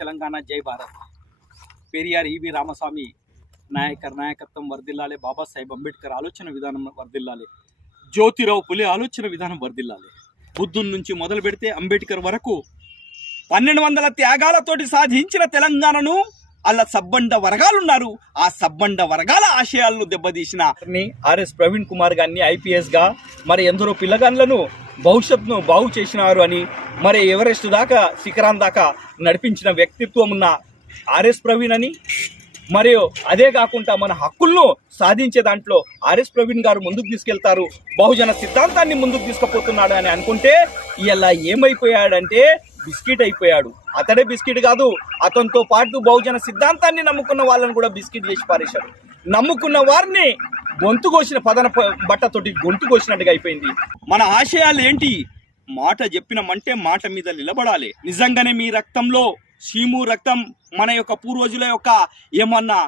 తెలంగాణ, జై భారత్. పెరియార్ ఈవి రామస్వామి నాయకత్వం వర్ధిల్లాలి. బాబాసాహెబ్ అంబేద్కర్ ఆలోచన విధానం వర్ధిల్లాలి. జ్యోతిరావు పులే ఆలోచన విధానం వర్ధిల్లాలి. బుద్ధుని నుంచి మొదలు పెడితే అంబేద్కర్ వరకు 1200 త్యాగాలతోటి సాధించిన తెలంగాణను అలా సబ్బండ వర్గాలున్నారు. ఆ సబ్బండ వర్గాల ఆశయాలను దెబ్బతీసిన ఆర్ఎస్ ప్రవీణ్ కుమార్ గారిని ఐపీఎస్గా మరి ఎందరో పిల్లగాళ్ళను భవిష్యత్తును బాగు చేసినారు అని, మరి ఎవరెస్ట్ దాకా శిఖరం దాకా నడిపించిన వ్యక్తిత్వం ఉన్న ఆర్ఎస్ ప్రవీణ్ అని, మరియు అదే కాకుండా మన హక్కులను సాధించే దాంట్లో ఆర్ఎస్ ప్రవీణ్ గారు ముందుకు తీసుకెళ్తారు, బహుజన సిద్ధాంతాన్ని ముందుకు తీసుకుపోతున్నాడు అని అనుకుంటే ఇలా ఏమైపోయాడంటే బిస్కెట్ అయిపోయాడు. అతడే బిస్కెట్ కాదు, అతనితో పాటు బహుజన సిద్ధాంతాన్ని నమ్ముకున్న వాళ్ళని కూడా బిస్కెట్ చేసి పారేశాడు. నమ్ముకున్న వారిని గొంతు కోసిన పదన బట్టతోటి గొంతు కోసినట్టుగా అయిపోయింది. మన ఆశయాలు ఏంటి? మాట చెప్పినమంటే మాట మీద నిలబడాలి. నిజంగానే మీ రక్తంలో సీము రక్తం మన యొక్క పూర్వజుల యొక్క ఏమన్నా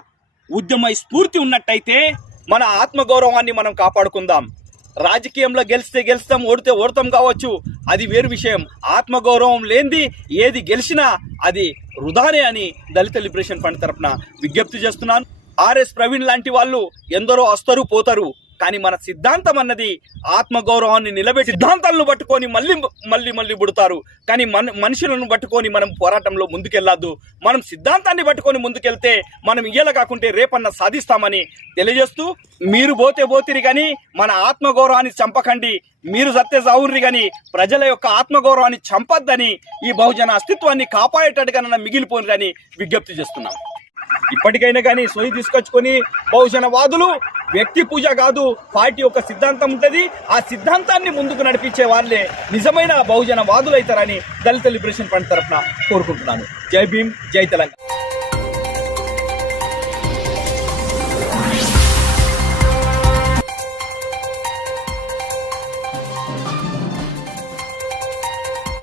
ఉద్యమ స్ఫూర్తి ఉన్నట్టయితే మన ఆత్మగౌరవాన్ని మనం కాపాడుకుందాం. రాజకీయంలో గెలిస్తే గెలుస్తాం, ఓడితే ఓడతాం కావచ్చు, అది వేరు విషయం. ఆత్మగౌరవం లేనిది ఏది గెలిచినా అది వృధానే అని దళిత లిబరేషన్ ఫండ్ తరఫున విజ్ఞప్తి చేస్తున్నాను. ఆర్ఎస్ ప్రవీణ్ లాంటి వాళ్ళు ఎందరో వస్తారు పోతారు, కానీ మన సిద్ధాంతం అన్నది ఆత్మగౌరవాన్ని నిలబెట్టి సిద్ధాంతాలను పట్టుకొని మళ్ళీ పుడతారు. కానీ మనుషులను పట్టుకొని మనం పోరాటంలో ముందుకెళ్ళద్దు. మనం సిద్ధాంతాన్ని పట్టుకొని ముందుకెళ్తే మనం ఇయ్యల కాకుంటే రేపన్న సాధిస్తామని తెలియజేస్తూ, మీరు పోతిరి కానీ మన ఆత్మగౌరవాన్ని చంపకండి, మీరు సత్య సావుర్రి కానీ ప్రజల యొక్క ఆత్మగౌరవాన్ని చంపద్దని, ఈ బహుజన అస్తిత్వాన్ని కాపాడేటట్టుగా మిగిలిపోని కానీ విజ్ఞప్తి చేస్తున్నాం. ఇప్పటికైనా కానీ సొయి తీసుకొచ్చుకొని బహుజన వాదులు వ్యక్తి పూజ కాదు, పార్టీ యొక్క సిద్ధాంతం ఉంటుంది, ఆ సిద్ధాంతాన్ని ముందుకు నడిపించే వాళ్ళే నిజమైన బహుజన వాదులు అవుతారని దళిత లిబరేషన్ ఫండ్ తరఫున కోరుకుంటున్నాను. జై భీమ్, జై తెలంగాణ.